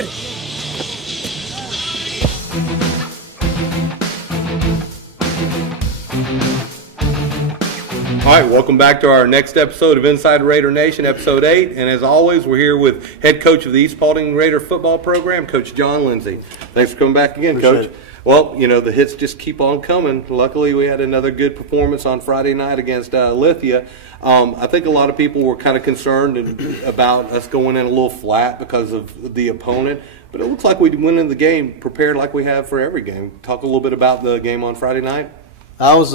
ready. All right, welcome back to our next episode of Inside Raider Nation, episode 8. And as always, we're here with head coach of the East Paulding Raider football program, Coach John Lindsey. Thanks for coming back again, Appreciate Coach. it. Well, you know, the hits just keep on coming. Luckily, we had another good performance on Friday night against Lithia. I think a lot of people were kind of concerned about us going in a little flat because of the opponent. But it looks like we went in the game prepared like we have for every game. Talk a little bit about the game on Friday night. I was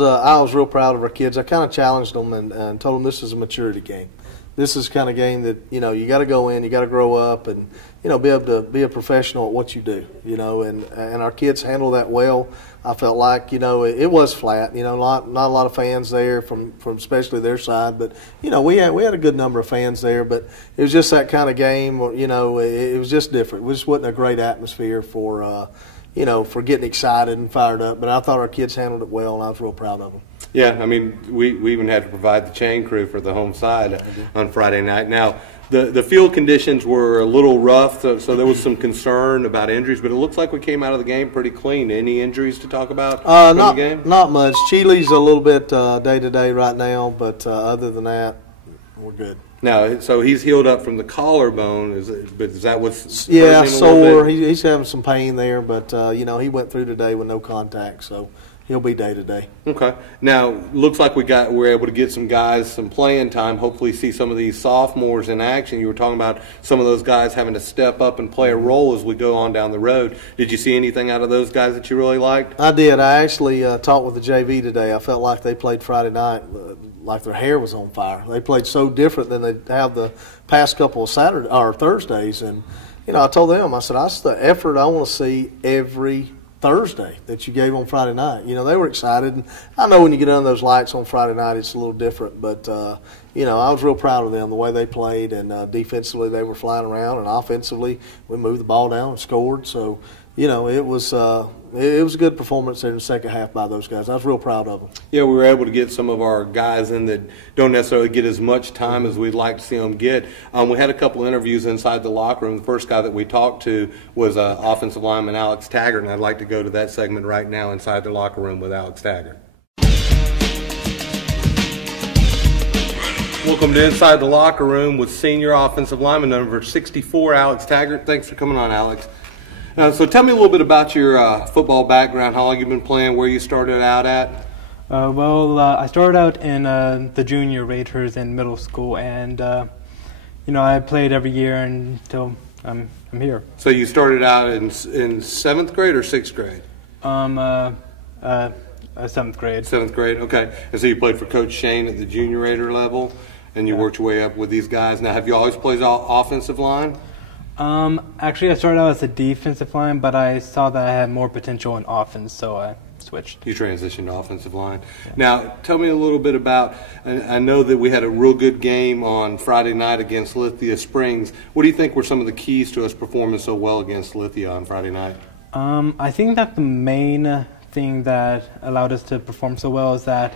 real proud of our kids. I kind of challenged them and told them this is a maturity game. This is the kind of game that, you know, you got to go in, you got to grow up and, you know, be able to be a professional at what you do, you know, and our kids handle that well. I felt like, you know, it was flat, you know, not a lot of fans there from especially their side, but, you know, we had a good number of fans there, but it was just that kind of game, you know, it was just different. It just wasn't a great atmosphere for, you know, for getting excited and fired up. But I thought our kids handled it well, and I was real proud of them. Yeah, I mean, we even had to provide the chain crew for the home side on Friday night. Now, the field conditions were a little rough, so there was some concern about injuries, but it looks like we came out of the game pretty clean. Any injuries to talk about from the game? Not much. Chile's a little bit day-to-day right now, but other than that, we're good. Now, so he's healed up from the collarbone. Is that what's yeah, hurting him sore. He's having some pain there, but you know, he went through today with no contact, so he'll be day to day. Okay. Now, looks like we're able to get some guys some playing time. Hopefully, see some of these sophomores in action. You were talking about some of those guys having to step up and play a role as we go on down the road. Did you see anything out of those guys that you really liked? I did. I actually talked with the JV today. I felt like they played Friday night like their hair was on fire. They played so different than they have the past couple of Saturday or Thursdays. And you know, I told them, I said, that's the effort I want to see every Thursday that you gave on Friday night. You know, they were excited. And I know when you get under those lights on Friday night, it's a little different. But, you know, I was real proud of them, the way they played. And defensively, they were flying around. And offensively, we moved the ball down and scored. So, you know, it was a good performance in the second half by those guys. I was real proud of them. Yeah, we were able to get some of our guys in that don't necessarily get as much time as we'd like to see them get. We had a couple interviews inside the locker room. The first guy that we talked to was offensive lineman Alex Taggart, and I'd like to go to that segment right now inside the locker room with Alex Taggart. Welcome to Inside the Locker Room with senior offensive lineman number 64, Alex Taggart. Thanks for coming on, Alex. So tell me a little bit about your football background, how long you've been playing, where you started out at. I started out in the junior Raiders in middle school, and you know, I played every year until I'm here. So you started out in 7th grade or 6th grade? 7th grade. 7th grade, okay. And so you played for Coach Shane at the junior Raider level, and you worked your way up with these guys. Now, have you always played offensive line? Actually, I started out as a defensive line, but I saw that I had more potential in offense, so I switched. You transitioned to offensive line. Yeah. Now, tell me a little bit about, I know that we had a real good game on Friday night against Lithia Springs. What do you think were some of the keys to us performing so well against Lithia on Friday night? I think that the main thing that allowed us to perform so well is that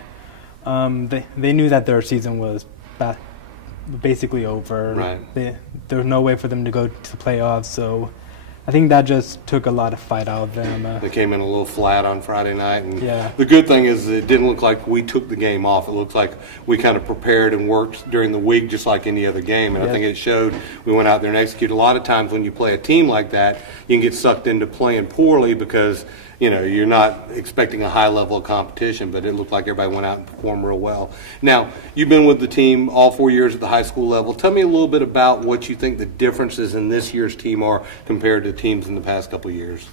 they knew that their season was basically over. Right. There was no way for them to go to the playoffs, so I think that just took a lot of fight out of them. They came in a little flat on Friday night, and yeah. The good thing is it didn't look like we took the game off. It looked like we kind of prepared and worked during the week just like any other game, and I think it showed we went out there and executed. A lot of times when you play a team like that, you can get sucked into playing poorly because – you know, you're not expecting a high level of competition, but it looked like everybody went out and performed real well. Now, you've been with the team all 4 years at the high school level. Tell me a little bit about what you think the differences in this year's team are compared to teams in the past couple of years.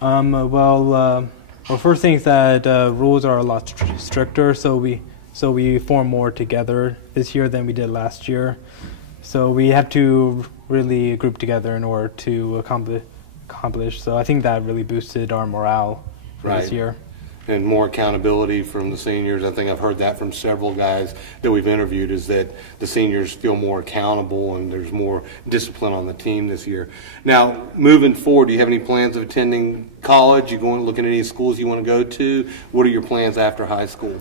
Well, first thing is that rules are a lot stricter, so we form more together this year than we did last year. So we have to really group together in order to accomplish. So I think that really boosted our morale for this year. And more accountability from the seniors. I think I've heard that from several guys that we've interviewed, is that the seniors feel more accountable and there's more discipline on the team this year. Now, moving forward, do you have any plans of attending college? You going to look at any schools you want to go to? What are your plans after high school?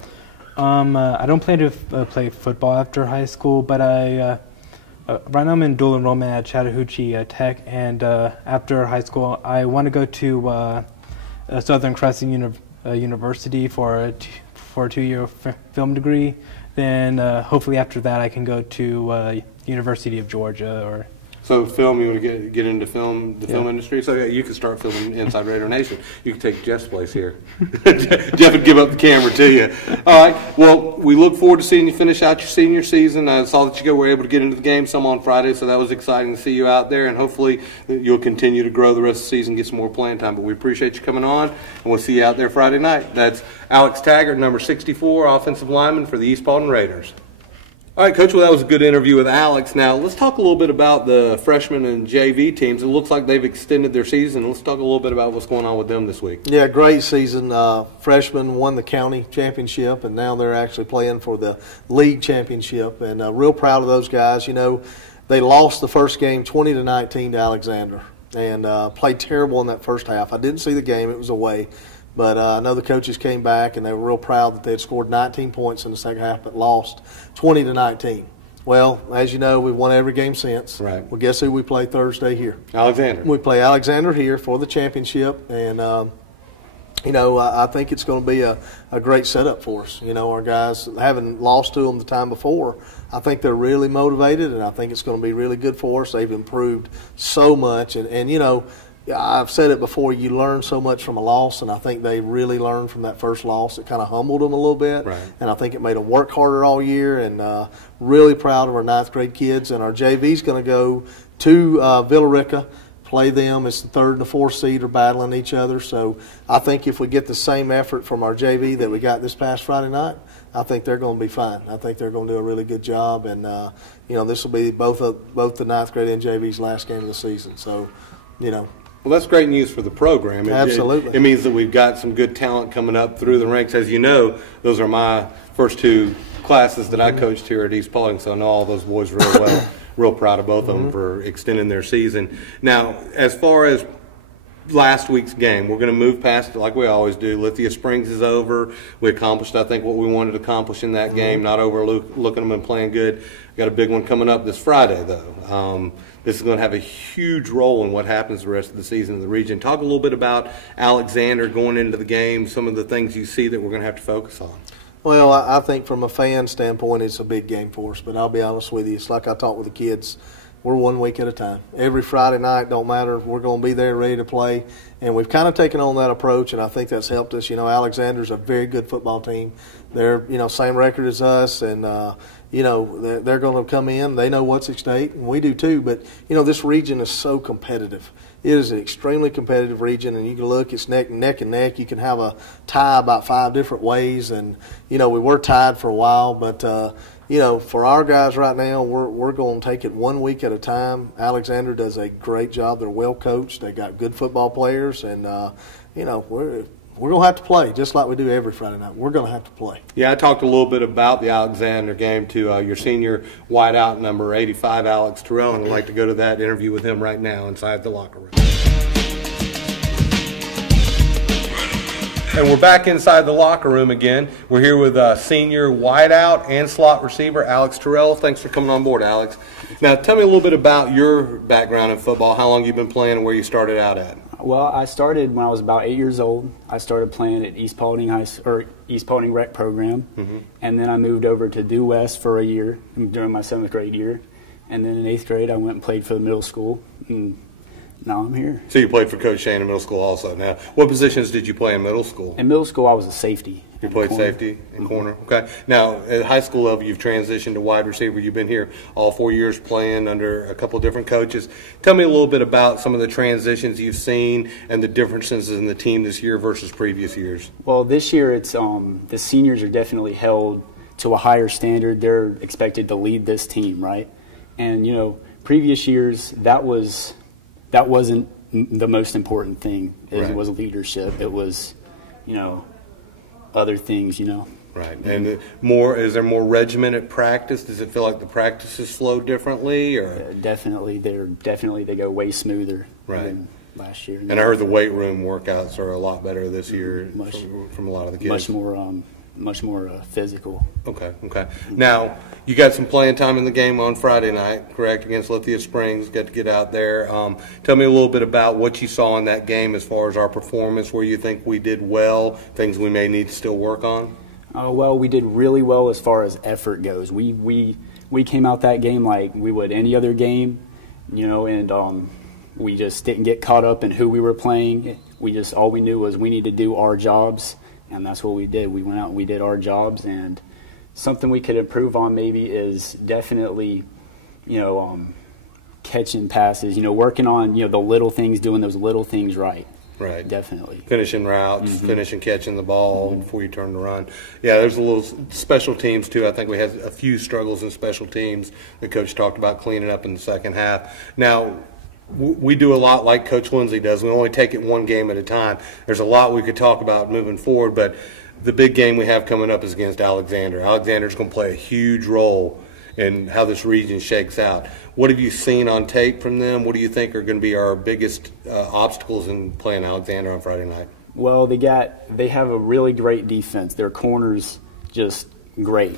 I don't plan to play football after high school, but I Right now I'm in dual enrollment at Chattahoochee Tech, and after high school I want to go to Southern Crescent University for a 2-year film degree. Then hopefully after that I can go to University of Georgia. Or so film, you want to get into film, the film industry? So yeah, you can start filming Inside Raider Nation. You can take Jeff's place here. Jeff would give up the camera to you. All right. Well, we look forward to seeing you finish out your senior season. I saw that you were able to get into the game some on Friday, so that was exciting to see you out there. And hopefully you'll continue to grow the rest of the season, get some more playing time. But we appreciate you coming on, and we'll see you out there Friday night. That's Alex Taggart, number 64, offensive lineman for the East Paulding Raiders. All right, Coach, well, that was a good interview with Alex. Now, let's talk a little bit about the freshman and JV teams. It looks like they've extended their season. Let's talk a little bit about what's going on with them this week. Yeah, great season. Freshmen won the county championship, and now they're actually playing for the league championship. And real proud of those guys. You know, they lost the first game 20-19 to Alexander and played terrible in that first half. I didn't see the game. It was away. But I know the coaches came back, and they were real proud that they had scored 19 points in the second half but lost 20-19. Well, as you know, we've won every game since. Right. Well, guess who we play Thursday here? Alexander. We play Alexander here for the championship, and, you know, I think it's going to be a great setup for us. You know, our guys, having lost to them the time before, I think they're really motivated, and I think it's going to be really good for us. They've improved so much, and you know, I've said it before, you learn so much from a loss, and I think they really learned from that first loss. It kind of humbled them a little bit, and I think it made them work harder all year, and really proud of our 9th grade kids. And our JV's going to go to Villarica, play them. It's the 3rd and the 4th seed are battling each other. So I think if we get the same effort from our JV that we got this past Friday night, I think they're going to be fine. I think they're going to do a really good job, and you know, this will be both the 9th grade and JV's last game of the season. So, you know. Well, that's great news for the program. Absolutely. It means that we've got some good talent coming up through the ranks. As you know, those are my first 2 classes that I coached here at East Paulding, so I know all those boys really well. Real proud of both of them for extending their season. Now, as far as last week's game, we're going to move past it like we always do. Lithia Springs is over. We accomplished, I think, what we wanted to accomplish in that game, not overlooking them and playing good. Got a big one coming up this Friday, though. This is going to have a huge role in what happens the rest of the season in the region. Talk a little bit about Alexander going into the game, some of the things you see that we're going to have to focus on. Well, I think from a fan standpoint, it's a big game for us. But I'll be honest with you, it's like I talk with the kids. We're 1 week at a time. Every Friday night, don't matter. We're going to be there ready to play. And we've kind of taken on that approach, and I think that's helped us. You know, Alexander's a very good football team. They're, you know, same record as us, and, you know, they're going to come in. They know what's at stake, and we do too. But, you know, this region is so competitive. It is an extremely competitive region, and you can look, it's neck and neck. You can have a tie about 5 different ways, and, you know, we were tied for a while, but, you know, for our guys right now, we're going to take it 1 week at a time. Alexander does a great job. They're well coached. They got good football players, and you know, we're going to have to play just like we do every Friday night. We're going to have to play. Yeah, I talked a little bit about the Alexander game to your senior wideout number 85, Alex Terrell, and I'd like to go to that interview with him right now inside the locker room. And we're back inside the locker room again. We're here with senior wideout and slot receiver Alex Terrell. Thanks for coming on board, Alex. Now, tell me a little bit about your background in football, how long you've been playing and where you started out at. Well, I started when I was about 8 years old. I started playing at East Paulding East Paulding Rec program, and then I moved over to Due West for a year during my 7th grade year. And then in 8th grade, I went and played for the middle school. And now I'm here. So you played for Coach Shane in middle school also. Now, what positions did you play in middle school? In middle school, I was a safety. You played safety and corner. Okay. Now, at high school level, you've transitioned to wide receiver. You've been here all 4 years playing under a couple of different coaches. Tell me a little bit about some of the transitions you've seen and the differences in the team this year versus previous years. Well, this year, it's the seniors are definitely held to a higher standard. They're expected to lead this team, right? And, you know, previous years, that wasn't the most important thing. It was leadership. It was, you know, other things, you know. Right. And is there more regimented practice? Does it feel like the practices flow differently, or definitely they go way smoother than last year. And I heard the weight room workouts are a lot better this year from a lot of the kids. much more physical. Okay. Now, you got some playing time in the game on Friday night, correct, against Lithia Springs. Got to get out there. Tell me a little bit about what you saw in that game as far as our performance, where you think we did well, things we may need to still work on. Well, we did really well as far as effort goes. We came out that game like we would any other game, and we just didn't get caught up in who we were playing. All we knew was we need to do our jobs, and that's what we did. We went out and we did our jobs, and something we could improve on maybe is definitely, catching passes, working on, the little things, doing those little things right. Right. Definitely. Finishing routes, finishing catching the ball before you turn to run. Yeah, there's a little special teams, too. I think we had a few struggles in special teams. The coach talked about cleaning up in the second half. Now, we do a lot like Coach Lindsey does. We only take it one game at a time. There's a lot we could talk about moving forward, but the big game we have coming up is against Alexander. Alexander's going to play a huge role in how this region shakes out. What have you seen on tape from them? What do you think are going to be our biggest obstacles in playing Alexander on Friday night? Well, they have a really great defense. Their corners just great.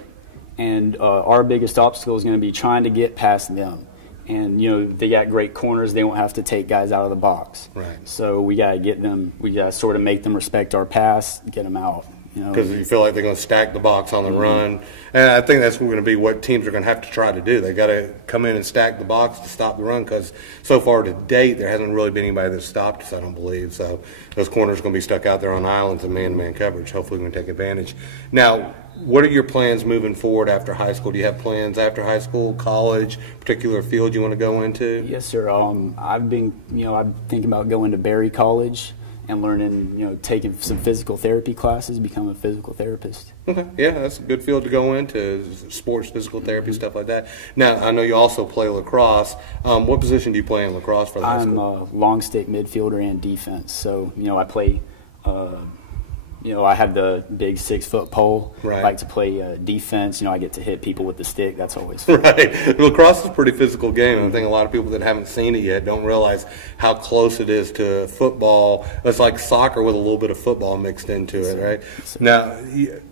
And our biggest obstacle is going to be trying to get past them. And, they got great corners. They won't have to take guys out of the box. Right. So we got to get them, we got to sort of make them respect our pass, get them out. Because you feel like they're going to stack the box on the run. And I think that's going to be what teams are going to have to try to do. They've got to come in and stack the box to stop the run, because so far to date there hasn't really been anybody that's stopped us, I don't believe. So those corners are going to be stuck out there on islands and man-to-man coverage. Hopefully we can take advantage. Now, what are your plans moving forward after high school? Do you have plans after high school, college, particular field you want to go into? Yes, sir. I've been, I'm thinking about going to Berry College and learning, taking some physical therapy classes, become a physical therapist. Okay, yeah, that's a good field to go into, sports, physical therapy, stuff like that. Now, I know you also play lacrosse. What position do you play in lacrosse for the high school? I'm a long stick midfielder and defense. So, I play, I have the big 6-foot pole. Right. I like to play defense. I get to hit people with the stick. That's always fun. Right. Lacrosse is a pretty physical game, and I think a lot of people that haven't seen it yet don't realize how close it is to football. It's like soccer with a little bit of football mixed into it, right? Now,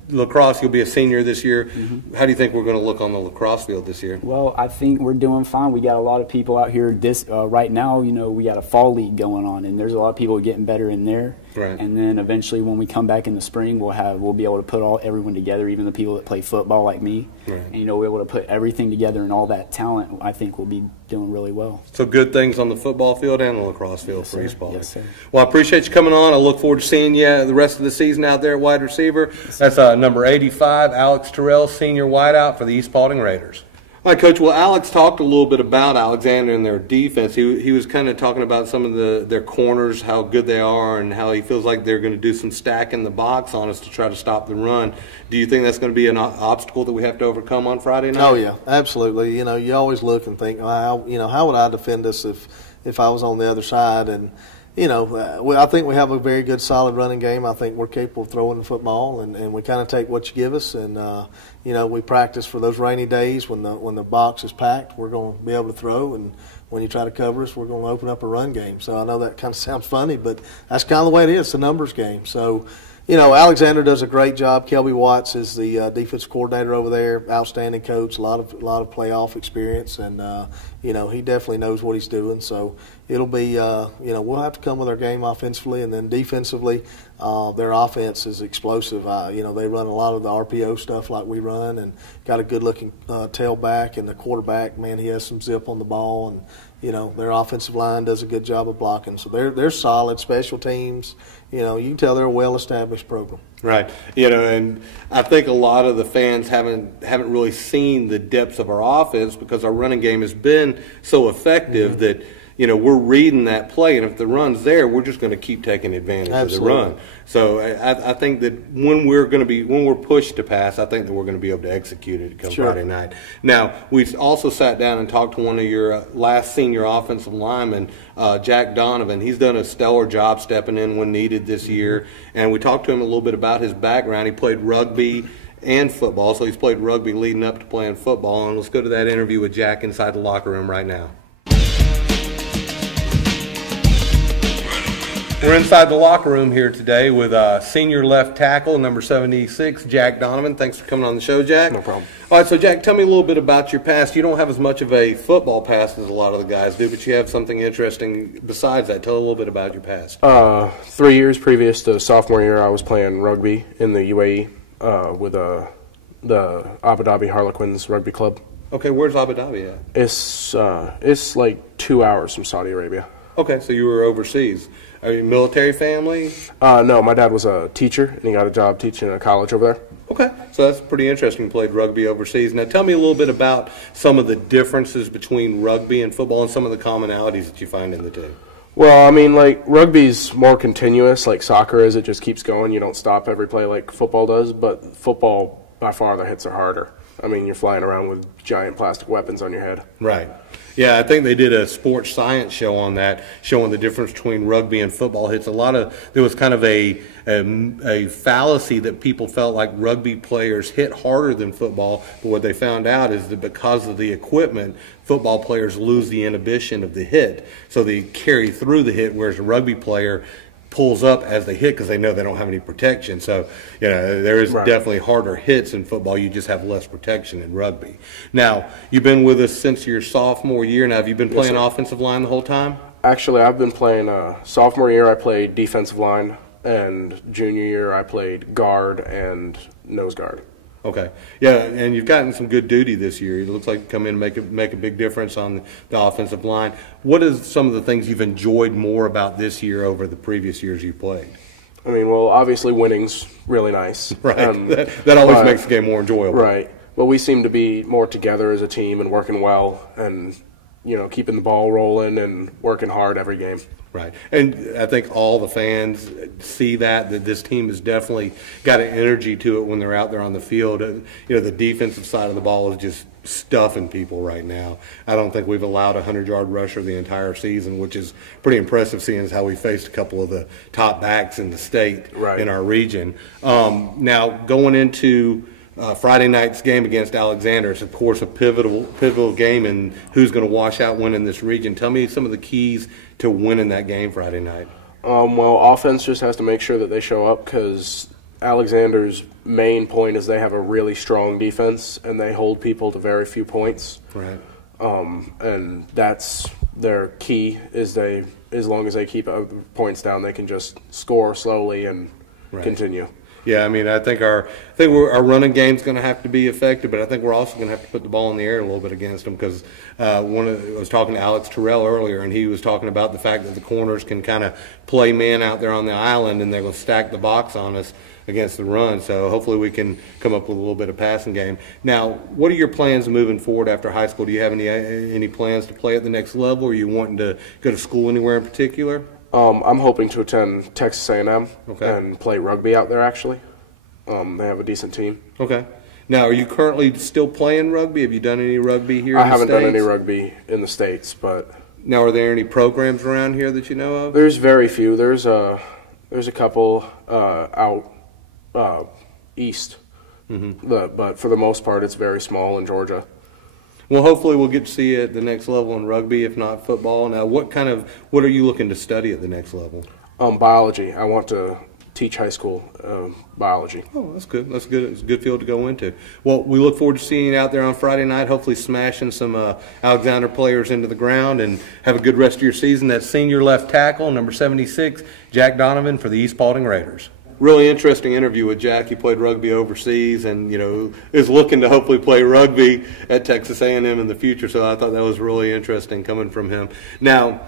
lacrosse, you'll be a senior this year. How do you think we're going to look on the lacrosse field this year? Well, I think we're doing fine. We got a lot of people out here. Right now, we got a fall league going on, and there's a lot of people getting better in there. Right. And then eventually, when we come back in the spring, we'll be able to put everyone together, even the people that play football like me. Right. And we're able to put everything together, and all that talent, I think, we'll be doing really well. So good things on the football field and the lacrosse field for East Paulding. Yes, sir. Well, I appreciate you coming on. I look forward to seeing you the rest of the season out there at wide receiver. That's number 85, Alex Terrell, senior wideout for the East Paulding Raiders. All right, Coach. Well, Alex talked a little bit about Alexander and their defense. He was kind of talking about some of their corners, how good they are, and how he feels like they're going to do some stack in the box on us to try to stop the run. Do you think that's going to be an obstacle that we have to overcome on Friday night? Oh, yeah, absolutely. You always look and think, how would I defend us if I was on the other side? And I think we have a very good, solid running game. I think we're capable of throwing the football, and we kind of take what you give us. And we practice for those rainy days when the box is packed. We're going to be able to throw, and when you try to cover us, we're going to open up a run game. So I know that kind of sounds funny, but that's kind of the way it is. It's a numbers game. So Alexander does a great job. Kelby Watts is the defensive coordinator over there. Outstanding coach, a lot of playoff experience, and he definitely knows what he's doing. So it'll be we'll have to come with our game offensively, and then defensively, their offense is explosive. They run a lot of the RPO stuff like we run, and got a good looking tailback, and the quarterback, man, he has some zip on the ball, and their offensive line does a good job of blocking. So they're solid. Special teams, you can tell they're a well-established program. Right. And I think a lot of the fans haven't really seen the depths of our offense, because our running game has been so effective that we're reading that play, and if the run's there, we're just going to keep taking advantage of the run. So I think that when we're pushed to pass, I think that we're going to be able to execute it come Friday night. Now, we also sat down and talked to one of your last senior offensive linemen, Jack Donovan. He's done a stellar job stepping in when needed this year, and we talked to him a little bit about his background. He played rugby and football, so he's played rugby leading up to playing football. And let's go to that interview with Jack inside the locker room right now. We're inside the locker room here today with senior left tackle, number 76, Jack Donovan. Thanks for coming on the show, Jack. No problem. All right, so Jack, tell me a little bit about your past. You don't have as much of a football past as a lot of the guys do, but you have something interesting besides that. Tell a little bit about your past. 3 years previous to sophomore year, I was playing rugby in the UAE with the Abu Dhabi Harlequins Rugby Club. Okay, where's Abu Dhabi at? It's like 2 hours from Saudi Arabia. Okay, so you were overseas. Are you a military family? No, my dad was a teacher, and he got a job teaching at a college over there. Okay, so that's pretty interesting. You played rugby overseas. Now tell me a little bit about some of the differences between rugby and football and some of the commonalities that you find in the two. Well, I mean, like, rugby's more continuous, like soccer is. It just keeps going. You don't stop every play like football does, but football, by far, the hits are harder. I mean, you're flying around with giant plastic weapons on your head. Right. Yeah, I think they did a sports science show on that, showing the difference between rugby and football hits. There was kind of a fallacy that people felt like rugby players hit harder than football, but what they found out is that because of the equipment, football players lose the inhibition of the hit, so they carry through the hit, whereas a rugby player pulls up as they hit because they know they don't have any protection. So, you know, there is definitely harder hits in football. You just have less protection in rugby. Now, you've been with us since your sophomore year. Now, have you been playing offensive line the whole time? Actually, I've been playing sophomore year, I played defensive line, and junior year, I played guard and nose guard. Okay. Yeah, and you've gotten some good duty this year. It looks like you come in and make a big difference on the offensive line. What is some of the things you've enjoyed more about this year over the previous years you played? I mean, well, obviously winning's really nice. Right. That always makes the game more enjoyable. Right. But we seem to be more together as a team and working well and, you know, keeping the ball rolling and working hard every game. Right. And I think all the fans see that this team has definitely got an energy to it when they're out there on the field. You know, the defensive side of the ball is just stuffing people right now. I don't think we've allowed a 100-yard rusher the entire season, which is pretty impressive seeing as how we faced a couple of the top backs in the state in our region. Now, going into Friday night's game against Alexander, it's of course a pivotal game, and who's going to wash out winning this region. Tell me some of the keys to winning that game Friday night. Well, offense just has to make sure that they show up because Alexander's main point is they have a really strong defense and they hold people to very few points. Right. And that's their key is as long as they keep points down, they can just score slowly and continue. Yeah, I mean, I think our running game's going to have to be effective, but I think we're also going to have to put the ball in the air a little bit against them because I was talking to Alex Terrell earlier, and he was talking about the fact that the corners can kind of play man out there on the island, and they're going to stack the box on us against the run. So hopefully we can come up with a little bit of passing game. Now, what are your plans moving forward after high school? Do you have any plans to play at the next level, or are you wanting to go to school anywhere in particular? I'm hoping to attend Texas A&M and play rugby out there, actually. They have a decent team. Okay. Now, are you currently still playing rugby? Have you done any rugby here in the States? I haven't done any rugby in the States, but... Now, are there any programs around here that you know of? There's very few. There's a couple out east, but for the most part, it's very small in Georgia. Well, hopefully we'll get to see you at the next level in rugby, if not football. Now, what are you looking to study at the next level? Biology. I want to teach high school biology. Oh, that's good. That's good. It's a good field to go into. Well, we look forward to seeing you out there on Friday night, hopefully smashing some Alexander players into the ground, and have a good rest of your season. That's senior left tackle, number 76, Jack Donovan for the East Paulding Raiders. Really interesting interview with Jack. He played rugby overseas and, you know, is looking to hopefully play rugby at Texas A&M in the future. So I thought that was really interesting coming from him. Now,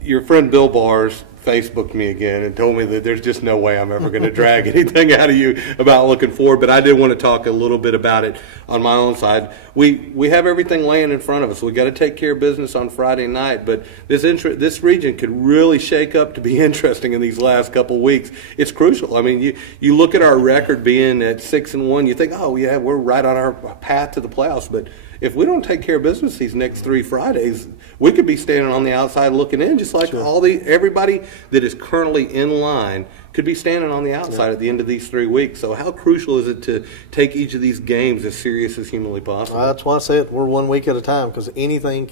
your friend Bill Bars Facebooked me again and told me that there's just no way I'm ever going to drag anything out of you about looking forward. But I did want to talk a little bit about it on my own side. We have everything laying in front of us. We got to take care of business on Friday night. But this region could really shake up to be interesting in these last couple weeks. It's crucial. I mean, you look at our record being at 6-1. You think, oh yeah, we're right on our path to the playoffs. But if we don't take care of business these next 3 Fridays, we could be standing on the outside looking in, just like everybody that is currently in line could be standing on the outside at the end of these 3 weeks. So how crucial is it to take each of these games as serious as humanly possible? That's why I say we're 1 week at a time, because anybody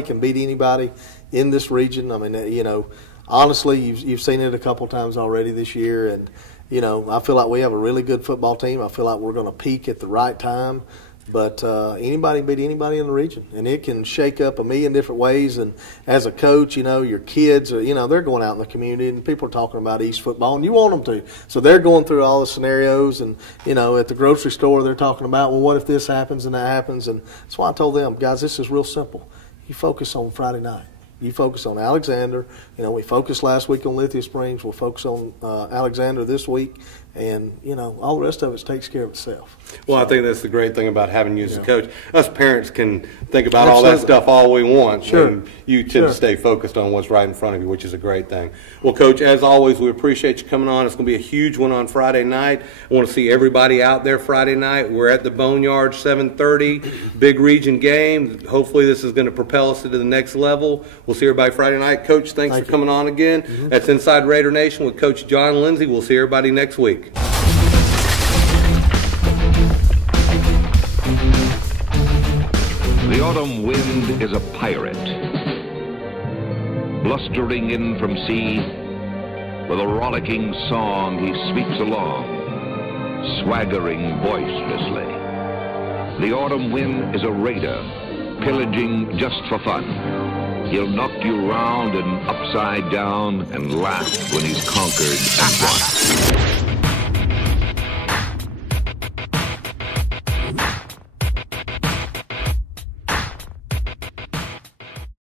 can beat anybody in this region. I mean, you know, honestly, you've seen it a couple times already this year, and you know, I feel like we have a really good football team. I feel like we're going to peak at the right time. But anybody beat anybody in the region, and it can shake up a million different ways. And as a coach, you know, your kids are, you know, they're going out in the community, and people are talking about East football, and you want them to. So they're going through all the scenarios, and, you know, at the grocery store, they're talking about, well, what if this happens and that happens? And that's why I told them, guys, this is real simple. You focus on Friday night. You focus on Alexander. You know, we focused last week on Lithia Springs. We'll focus on Alexander this week. And, you know, all the rest of it takes care of itself. Well, I think that's the great thing about having you as a coach. Us parents can think about all that stuff all we want. Sure. And you tend to stay focused on what's right in front of you, which is a great thing. Well, Coach, as always, we appreciate you coming on. It's going to be a huge one on Friday night. I want to see everybody out there Friday night. We're at the Boneyard, 7:30, big region game. Hopefully this is going to propel us to the next level. We'll see everybody Friday night. Coach, thanks for coming on again. That's Inside Raider Nation with Coach John Lindsey. We'll see everybody next week. The autumn wind is a pirate, blustering in from sea. With a rollicking song he sweeps along, swaggering boisterously. The autumn wind is a raider, pillaging just for fun. He'll knock you round and upside down and laugh when he's conquered and won.